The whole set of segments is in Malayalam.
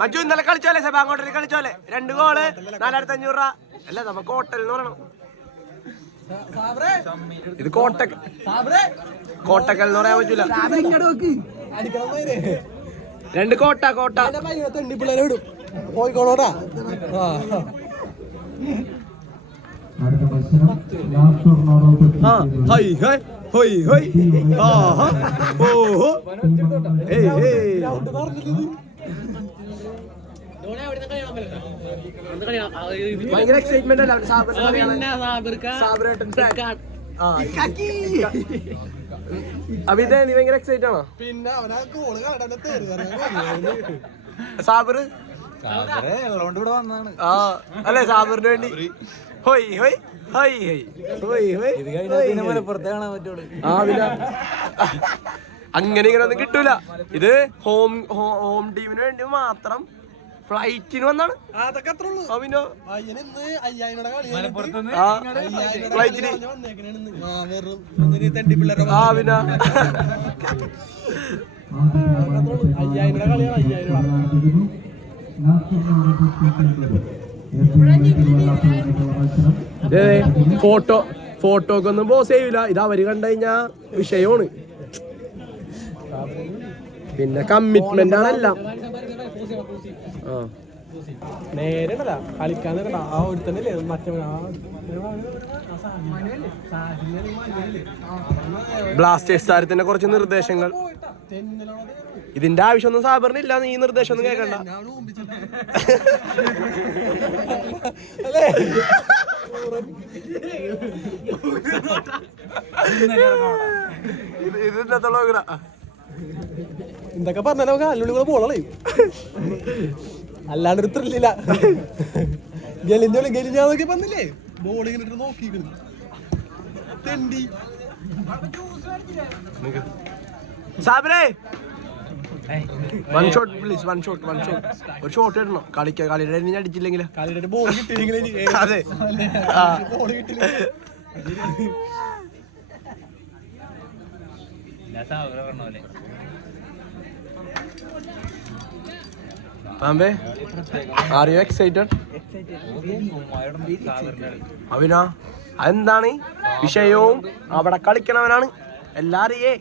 മറ്റു ഇന്നലെ കളിച്ചോലെ സെബ അങ്ങോട്ടേക്ക് കളിച്ചോലെ 2 ഗോള് 4500 രൂപ അല്ല നമുക്ക് ഹോട്ടൽ എന്ന് പറയണം. ഇത് കോട്ടക്കൽ എന്ന് പറയാൻ പറ്റൂല. 2 കോട്ട പോയിക്കോളോടാ. ഭയങ്കര എക്സൈറ്റ്മെന്റ് അല്ല അഭിതേ, നീ ഭയങ്കര എക്സൈറ്റ് ആണോ? പിന്നെ സാബിറ് അല്ലേ സാബിറിന് വേണ്ടി ഹോയ് ഹോയ് ഹോയ് അങ്ങനെ ഇങ്ങനെ ഒന്നും കിട്ടൂല. ഇത് ഹോം ടീമിന് വേണ്ടി മാത്രം ഫ്ലൈറ്റിന് വന്നാണ്. ഫ്ലൈറ്റിന് ഫോട്ടോക്കൊന്നും പോസ് ചെയ്യൂല. ഇത് അവര് കണ്ടു കഴിഞ്ഞാ വിഷയമാണ്. പിന്നെ കമ്മിറ്റ്മെന്റ് ആണെല്ലാം. നേരെ കളിക്കാൻ ബ്ലാസ്റ്റേഴ്സ് താരത്തിന്റെ കുറച്ച് നിർദ്ദേശങ്ങൾ. ഇതിന്റെ ആവശ്യമൊന്നും സാബറിനില്ല. ഈ നിർദ്ദേശം ഒന്നും കേൾക്കണ്ട. എന്തൊക്കെ പറഞ്ഞാൽ അല്ലുള്ളികളെ പോളേ അല്ലാണ്ട് ഒരു ത്രില്ലില്ല. ഗലിഞ്ഞാ നോക്കി പറഞ്ഞില്ലേ ബോളിങ്ങിട്ട് നോക്കിയിരുന്നു തെണ്ടി. സാബിറേ one shot please, one shot ഒരു ഷോട്ട് ഇടണം. കളിയുടെ അടിച്ചില്ലെങ്കിൽ കളിയുടെ ബോൾ കിട്ടിയില്ലെങ്കിൽ അതെ ബോൾ കിട്ടില്ല. Are you excited? അവിനാ അതെന്താണ് വിഷയവും? അവിടെ കളിക്കണവനാണ് എല്ലാറിയേ.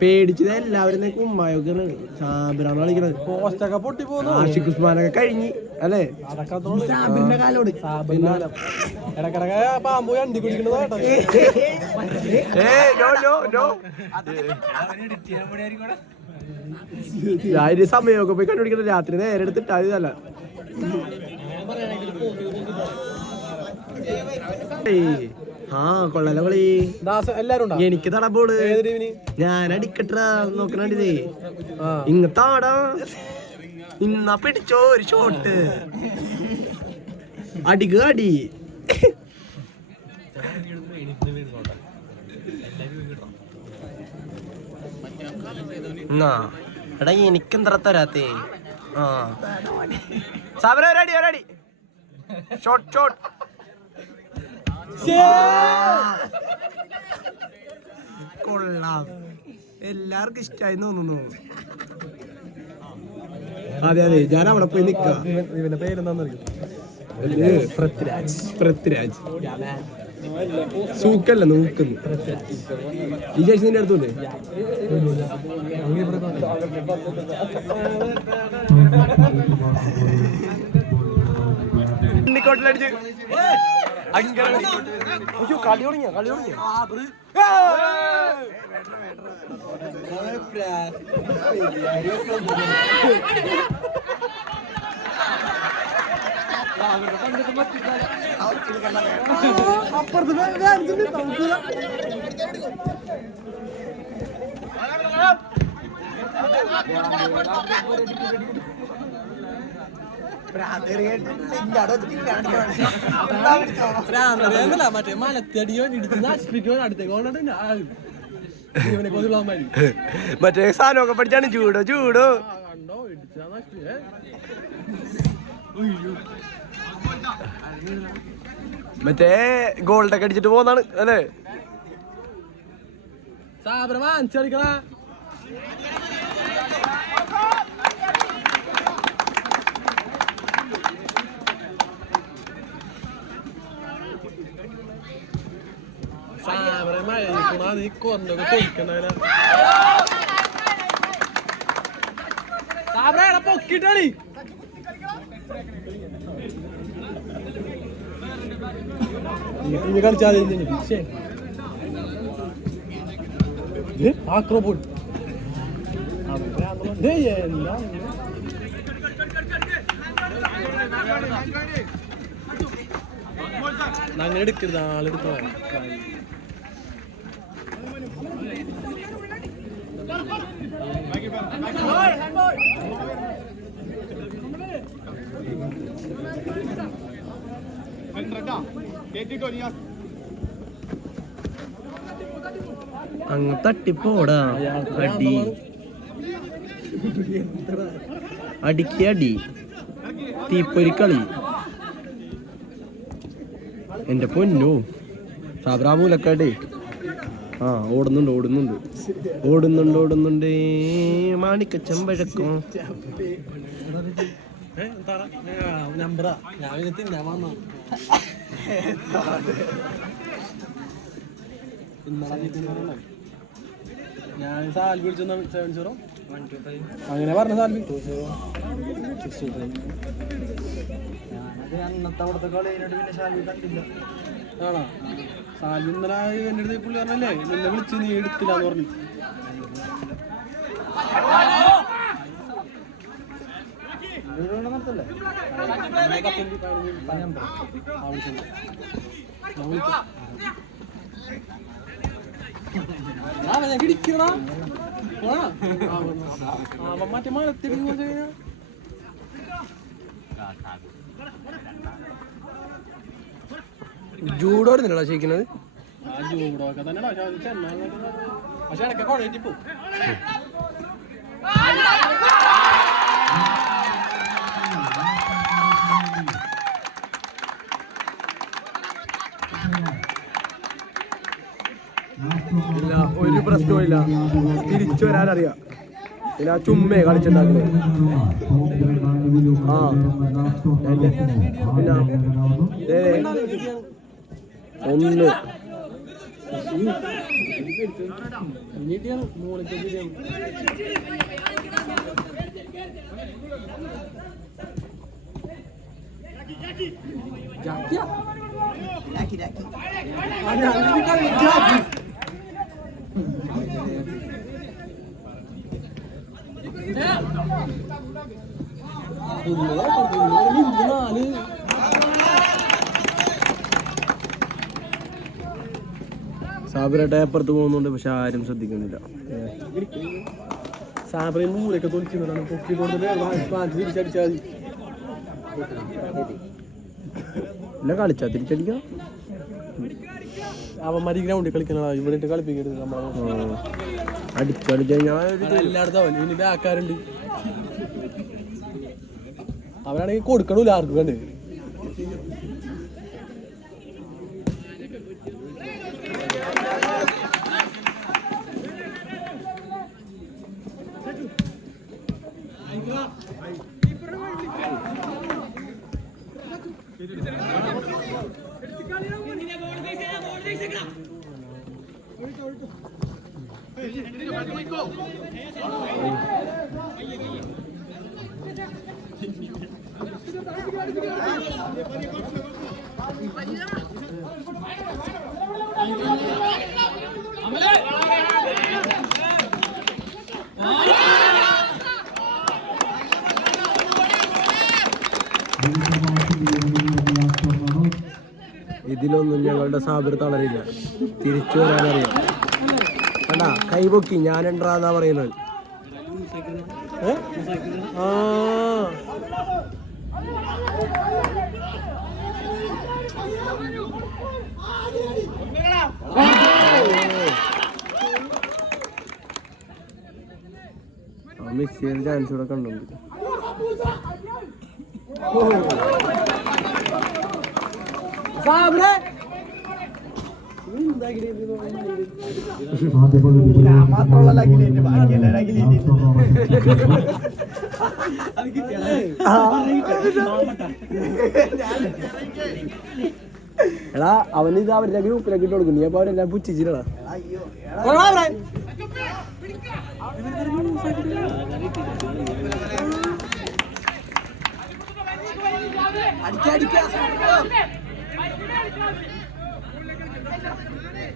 പേടിച്ചത് എല്ലാവരും കുമ്മായൊക്കെയാണ്. സാബിറാണ് കളിക്കണത്. പോസ്റ്റൊക്കെ പൊട്ടി പോകുന്നു. ആഷിഖ് ഉസ്മാനൊക്കെ കഴിഞ്ഞ് അല്ലേ സാബിറിന്റെ കാലോട്. ഇടക്കിടക്ക് പാമ്പ് കണ്ടി കുടിക്കുന്നത്. ഞാൻ സമയമൊക്കെ പോയി കണ്ടുപിടിക്കുന്നത്. രാത്രി നേരെ എടുത്തിട്ടല്ല. കൊള്ളല കളി. എനിക്ക് തടബോള് ഞാൻ അടിക്കട്ടാ നോക്കണേ. ഇങ്ങത്താടാ ഇന്നാ പിടിച്ചോ ഒരു ഷോട്ട്. അടിക്കുക അടി. എടാ എനിക്കെന്താ തരാത്തേ? സാബിറ ഒരടി ഷോട്ട്. കൊള്ളാം, എല്ലാവർക്കും ഇഷ്ടമായി തോന്നുന്നു. അതെ ഞാൻ അവിടെ പോയി നിക്കാം. ഇവന്റെ പേരെന്താന്ന് പൃഥ്വിരാജ് സൂക്കല്ല നോക്കുന്നു. ഈ ചേച്ചി നിന്റെ അടുത്തുണ്ട്. ടിക്കോട്ടിലടിച്ച് കളി തുടങ്ങിയ അപ്പുറത്ത് മറ്റേ മലത്തടിയോ ഇടിച്ച് നശിപ്പിക്കോ അടുത്തേക്ക് മറ്റേ സാധനമൊക്കെ പഠിച്ചാണ്. ചൂടോ കണ്ടോ ഇടിച്ചാ നശിപ്പിച്ചേ. മറ്റേ ഗോൾഡൊക്കെ അടിച്ചിട്ട് പോന്നാണ് അല്ലേ? പൊക്കിട്ടടി കളിച്ചാൽ ആക്രോപോൾ അങ്ങനെ എടുക്കരുത്, ആളെടുക്കണ അങ്ങ് തട്ടിപ്പോടാ. അടി അടിക്ക് അടി, തീപ്പൊരി കളി. എന്റെ പൊന്നു സാബ്രാമൂലക്കാടേ. ആ ഓടുന്നുണ്ട് മാണിക്ക ചെമ്പഴക്കം. നമ്പറാ ഞാൻ തിന്നാൻ വന്നു. ഞാൻ സാൽവി വിളിച്ചു 70 അങ്ങനെ പറഞ്ഞ സാൽവി അന്നത്തെ അവിടുത്തെ കളി കഴിഞ്ഞിട്ട് പിന്നെ ഷാൽവി കണ്ടില്ല. ആണോ? സാൽവി ഇന്നലെ എൻ്റെ അടുത്ത് പുള്ളി പറഞ്ഞല്ലേ നിന്നെ വിളിച്ച് നീ എടുത്തില്ലാന്ന് പറഞ്ഞു. നടത്തല്ലേ മറ്റേ മരത്തിൽ ജൂഡോ നിന്നടാ ചോദിക്കുന്നത്. ജൂഡോ ഒക്കെ തന്നെ പക്ഷെ ഇടയ്ക്ക് കൊഴയിട്ട് പോ. ഇല്ല, ഒരു പ്രശ്നവും ഇല്ല, തിരിച്ചു വരാനറിയാം. പിന്നെ ആ ചുമ്മേ കളിച്ചുണ്ടാക്കുന്നത്. ആ പിന്നെ ഒന്ന് സാബിറേട്ട അപ്പുറത്ത് പോകുന്നുണ്ട്, പക്ഷെ ആരും ശ്രദ്ധിക്കുന്നില്ല. സാബറി മൂലൊക്കെ തൊളിക്കുന്നതാണ്. പൊക്കി കൊടുത്തിട്ട് തിരിച്ചടിച്ചാൽ ഇല്ല, കളിച്ചാ തിരിച്ചടിക്കാം. അവന്മാർ ഗ്രൗണ്ടിൽ കളിക്കുന്നതാ, ഇവിടെ ഇട്ട് കളിപ്പിക്കരുത്. അടിച്ചടിച്ചു കഴിഞ്ഞാൽ എല്ലായിടത്തും ഇനി ബാക്കാരുണ്ട്. അവരാണെങ്കിൽ കൊടുക്കണില്ല ആർക്കും കണ്ട്. ഇതിലൊന്നും ഞങ്ങളുടെ സാബിർ തളരില്ല, തിരിച്ചു വരാനറിയാം. കണ്ടാ കൈപൊക്കി ഞാനെണ്ടാന്നാ പറയുന്നത്. മിസ് ചെയ്ത ചാൻസ് കൂടെ കണ്ടുണ്ട്. എടാ അവനിത് അവരുടെ ഗ്രൂപ്പിലേക്ക് ഇട്ട് കൊടുക്കും. നീ അപ്പൊ അവരെല്ലാം പുച്ഛിച്ചിട്ടാ.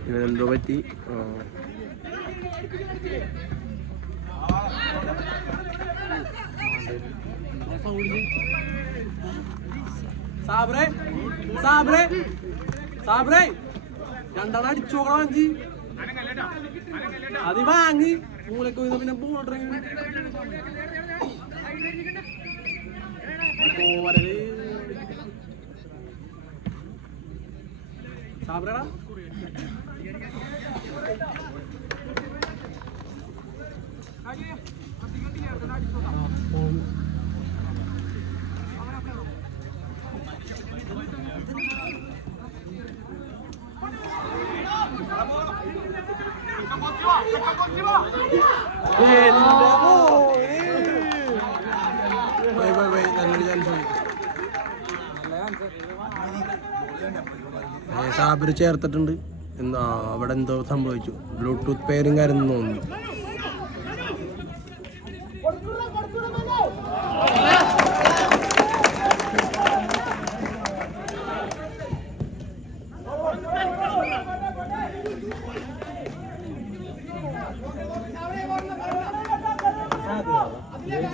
ഇവനെന്തോ പറ്റി. സാബ്രേ സാബ്രേ സാബ്രേ രണ്ടെണ്ണം അടിച്ചു നോക്കണം അഞ്ച് അത് വാങ്ങി മൂലക്ക് പോയി പിന്നെ പോട്ടെ സാബ്രേടാ സാബിന് ചേർത്തിട്ടുണ്ട്. എന്നാ അവിടെ എന്തോ സംഭവിച്ചു. ബ്ലൂടൂത്ത് പേരും കാര്യം തോന്നുന്നു.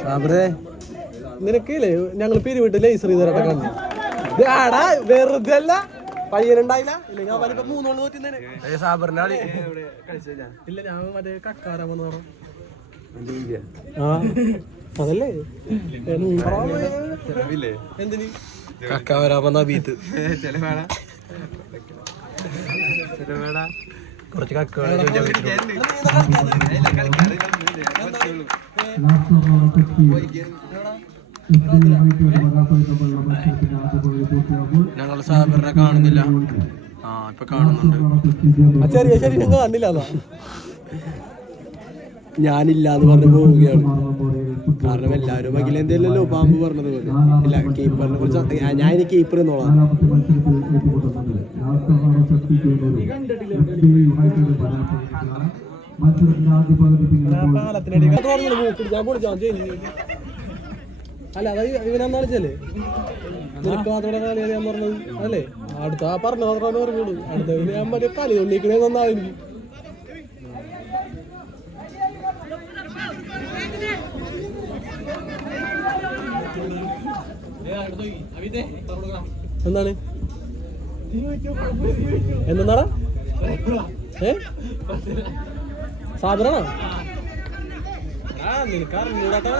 സാബറേ നിനക്കില്ലേ ഞങ്ങൾ പിരിവിട്ട് ലേസർ ചെയ്തരട്ടെ കണ്ടു വെറുതെ അല്ല പയ്യനുണ്ടായില്ല ഇല്ലെങ്കിൽ അവനിപ്പോ 3 ഗോൾ തോറ്റുന്നേനെ. സാബറിന്റെ കളി ഇല്ല ഞാൻ മറ്റേ കക്കാരാൻ വന്നു അതല്ലേ എന്തിന് കക്ക വരാമെന്ന ബീത്ത് കുറച്ച് കക്ക ഞങ്ങൾ സാബറിനെ കാണുന്നില്ല. ആ ഇപ്പൊ കാണുന്നുണ്ട്. ചെറിയ ശരീരം കണ്ടില്ല. ഞാനില്ലാന്ന് പറഞ്ഞു പോവുകയാണ്. കാരണം എല്ലാവരും അഖിലേന്ത്യയിലല്ലോ പാമ്പ് പറഞ്ഞത് പോലെ. ഇല്ല കീപ്പറിനെ കുറിച്ച് ഞാൻ കീപ്പർ എന്നോളാം. അല്ല അത് ഇവനെന്നാ കളിച്ചല്ലേ നിനക്ക് മാത്രമേ കളി അറിയാൻ പറഞ്ഞത് അല്ലേ? അടുത്ത ആ പറഞ്ഞ മാത്രമേ പറഞ്ഞോളൂ. അടുത്ത ഞാൻ മറ്റേ കളി തൊണ്ടിക്കണേ നന്നാവും എനിക്ക്. എന്താണ് എന്തെന്നാടാ സാബറാണോ? നിനക്ക് അറിഞ്ഞൂടാട്ടാ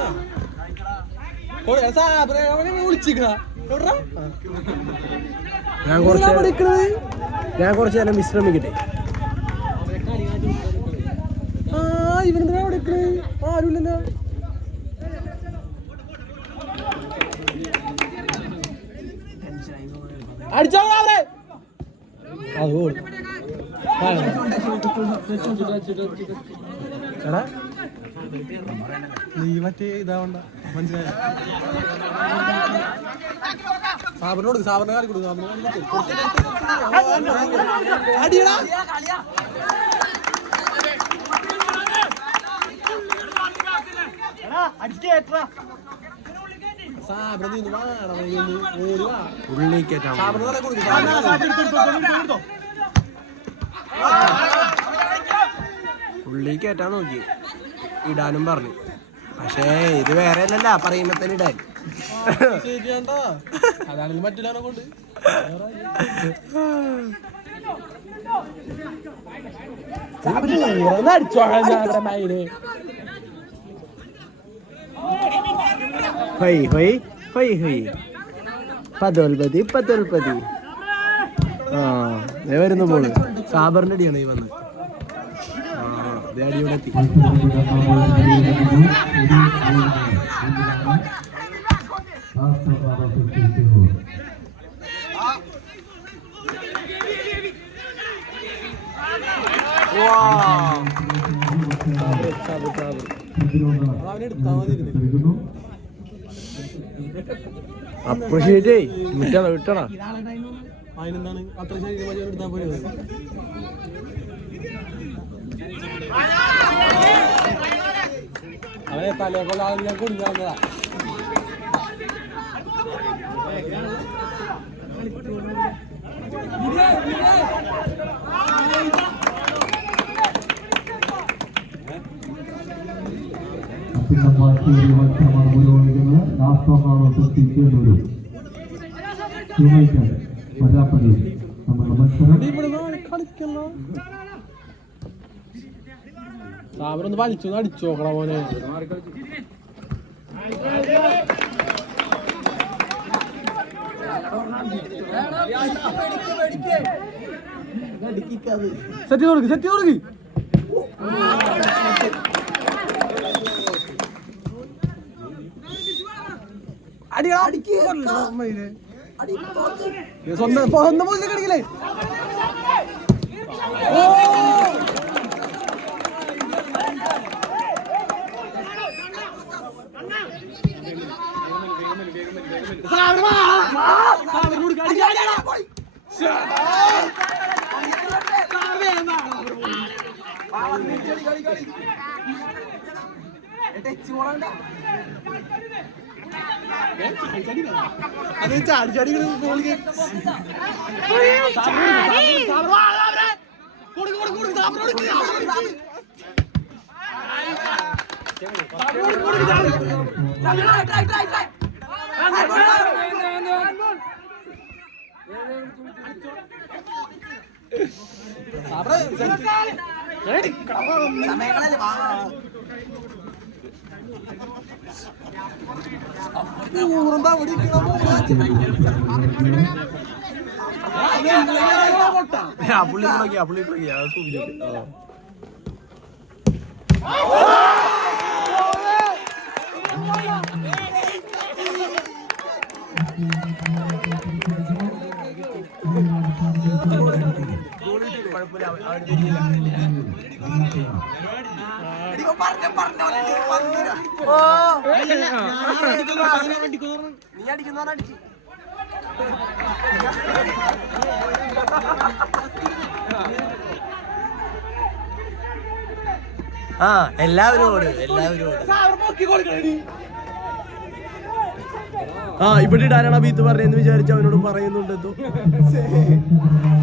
ഞാൻ കുറച്ച് നേരം വിശ്രമിക്കട്ടെ. ഇവനെന്തിനാ അവിടെ ആരുമില്ലല്ലോ. അടിച്ചോ എടാ നീ മറ്റേ ഇതാവണ്ട മനസ്സിലായ സാബറിന് കൊടുക്കും. സാബറിനെ കാലി കൊടുക്കും. അടിയടാ ഉള്ളി കേറ്റാൻ നോക്കി ഇടാനും പറഞ്ഞു. പക്ഷേ ഇത് വേറെ അല്ലല്ല പറയുമ്പോ തന്നെ ഇടാൻ. ശരിയാണ്ടാ അതാണെങ്കിൽ മറ്റൊരാളെ കൊണ്ട് പത്തൊൽപതി വരുന്നു മോള്. സാബറിന്റെ അടിയാണ് ഈ വന്ന്. അടിയോടെ എത്തി. അപ്രീഷിയേറ്റ് വിട്ടടാ. അതിനെന്താണ് അത്ര ശരീരം എടുത്താൽ പോലെ അവനെ തലയൊക്കെ ഞാൻ കുടിഞ്ഞാന്നതാ. മത്സരമാണ് പുരോഗമിക്കുന്നത്. ലാസ്റ്റ് എത്തിക്കേണ്ടൊരു യുണൈറ്റഡ് വരാപ്പള്ളി നമ്മുടെ മത്സരം കളിക്കുന്ന സാബറൊന്ന് വലിച്ചു അടിച്ചു നോക്കണ മോനെ. സെറ്റ് കൊടുക്ക് സെറ്റ് കൊടുക്ക്. സ്വന്തം പോലീസ് കളിക്കില്ലേ. അത് ചാടി ചാടി നീ അടിക്കുന്ന അടിച്ചു. ആ എല്ലാവരും ആ ഇവിടെ ഇടാനാണ് ബീത്ത് പറഞ്ഞെന്ന് വിചാരിച്ച് അവനോട് പറയുന്നുണ്ടെന്തോ.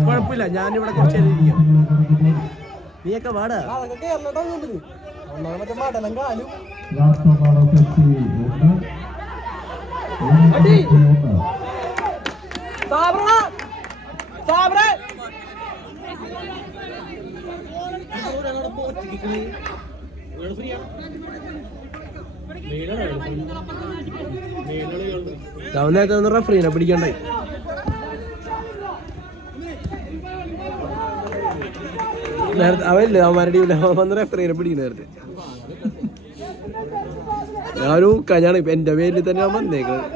കുഴപ്പമില്ല, ഞാനിവിടെ കുറച്ച് നേരം ഇരിക്കാം. നീയൊക്കെ വാടാ. ഒന്നാമത്തെ മടലും കാലും നേരത്തെ ഒന്ന് റഫറീനെ പിടിക്കണ്ടായി. നേരത്തെ അവല്ലേ അവന്മാരുടെ വന്ന് റഫറീനെ പിടിക്കുന്ന നേരത്തെ. ഞാനൊരു കഞ്ഞാണ് ഇപ്പൊ എന്റെ പേരിൽ തന്നെ ഞാൻ വന്നേക്കുന്നത്.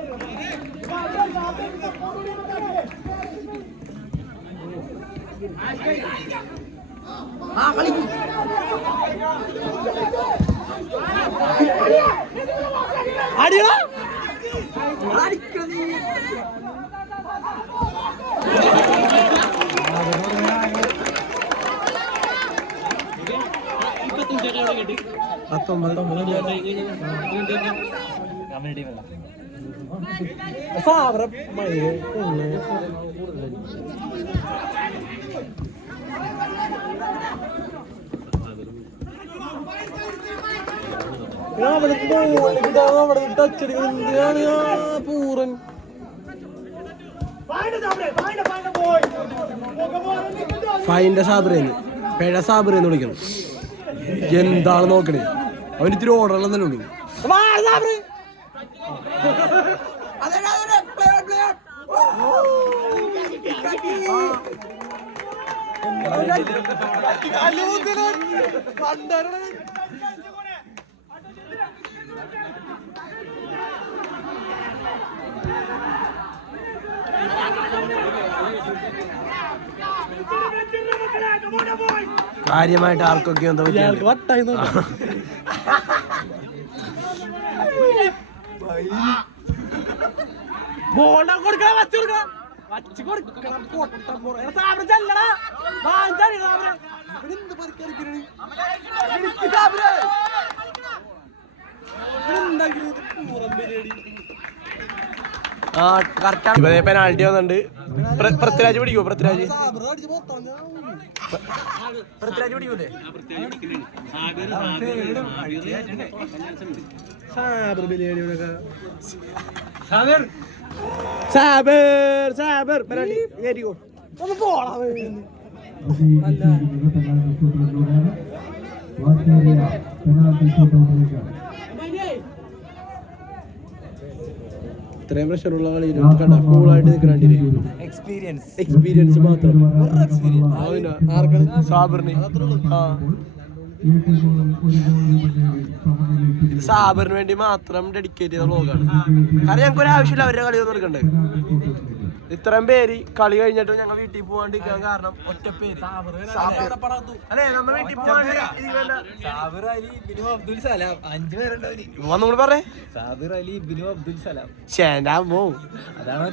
പൂറൻ ഫൈൻ്റെ സാബറേന്ന് പിഴ സാബറേന്ന് വിളിക്കണം. എന്താണ് നോക്കണേ, അവന് ഇത്തിരി ഓർഡറെല്ലാം തന്നെ ഉള്ളൂ. കാര്യമായിട്ട് ആർക്കൊക്കെ എന്താ ഇയാൾക്ക് വട്ടായി നോക്കാം. ബോൾ കൊടുക്കണം, വച്ചു കൊടുക്കണം, വച്ചു കൊടുക്കണം. സാബിന് ചെല്ലടാ, എന്ത് പറിക്കാതിരിക്കണേ പെനാൾട്ടി വന്നിട്ടുണ്ട്. പൃഥ്വിരാജ് പിടിക്കോ? പൃഥ്വിരാജ് പിടിക്കൂലേ? ഇത്രയും പ്രഷറുള്ള കളി കൂളായിട്ട് നിൽക്കണ്ടിരിക്കും. എക്സ്പീരിയൻസ് മാത്രം. സാബറിന് സാബറിന് വേണ്ടി മാത്രം ഡെഡിക്കേറ്റ് ചെയ്ത വ്ളോഗാണ്. കാരണം ഞങ്ങൾക്ക് ഒരു ആവശ്യമില്ല അവരുടെ കളി ഒന്നും എടുക്കണ്ടേ. ഇത്രയും പേര് കളി കഴിഞ്ഞിട്ടും ഞങ്ങൾ വീട്ടിൽ പോകാണ്ടിരിക്കാൻ കാരണം ഒറ്റ പേര് അല്ലേ. നമ്മ വീട്ടിൽ പോകാണ്ട് വന്നുകൂടി പറഞ്ഞേ.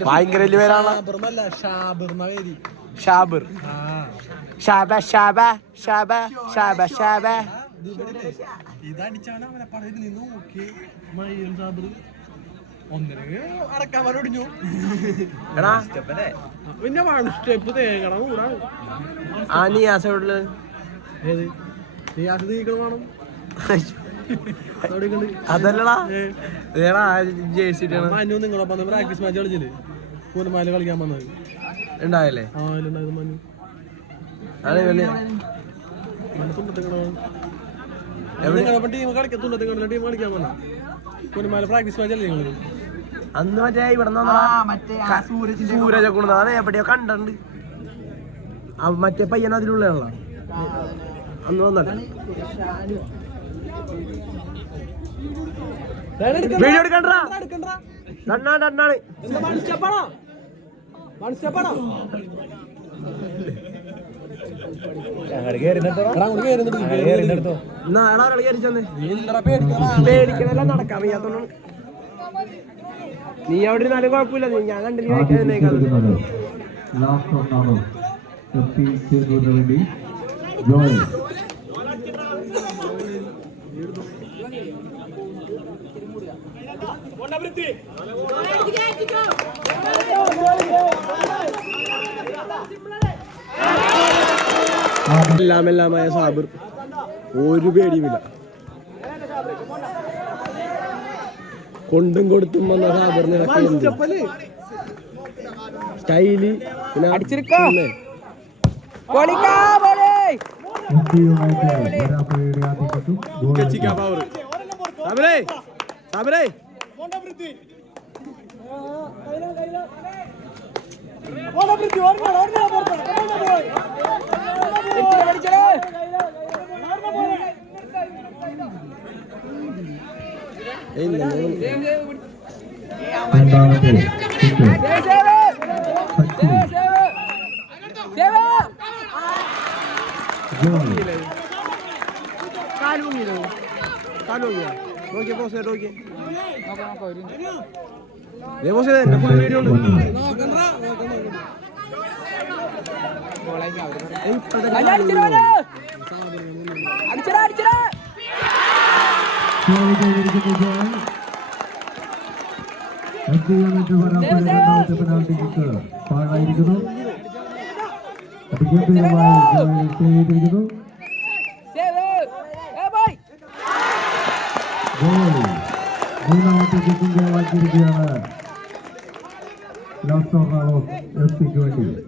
ഭയങ്കര വലിയ പേരാണ് ഷാബിർ. ഷാബ ഷാബ ഷാബ ഷാബ ഷാബ. ഇതടിച്ചവനെ പടയിൽ നിന്ന് നോക്കി മഴയും സാബിർ ഒന്നിന് അടക്കാൻ ഒടിഞ്ഞു. പിന്നെ സ്റ്റെപ്പ് തേക്കണം കൂടാ. ആ നിയാസ് എവിടെ? ഏത് നിയാസ് തീക്കണം വേണം. അതല്ലടാ ജേഴ്സി മനു നിങ്ങളൊപ്പം പ്രാക്ടീസ് മാച്ച് കളിച്ചില്ലേ? കൂനമാല കളിക്കാൻ വന്നത് ഉണ്ടായല്ലേ? ആ ഉണ്ടായത് മനു. ടീം കളിക്കാൻ തുണ്ടത്തിങ്ങളുടെ ടീം കളിക്കാൻ വന്ന കൂനമാല പ്രാക്ടീസ് മാച്ച് അല്ലേ നിങ്ങള്? അന്ന് മറ്റേ ഇവിടെ സൂരജ് കൊണ്ടാണ് എവിടെയോ കണ്ടിട്ടുണ്ട്. മറ്റേ പയ്യൻ അതിലുള്ളതാണല്ലോ അന്ന് വന്നിട്ട് വീഡിയോ എടുക്കണ്ടാ. രണ്ടാണ് പേടിക്കണല്ല നടക്കാൻ വയ്യാത്തോണ്ടാണ്. നീ അവിടെ ഇരുന്നാലും കുഴപ്പമില്ല. ഞാൻ കണ്ടില്ല. എല്ലാമായ സാബിർ ഒരു പേടിയുമില്ല. കൊണ്ടും കൊടുത്തും വന്ന സാബറിന് സ്റ്റൈല് പിന്നെ മൂന്നാമത്തെ കിക്കിന്റെ വാങ്ങിയിരിക്കുകയാണ്. ലാസ്റ്റ് ഓവർ എഫ് സിക്ക് വേണ്ടി.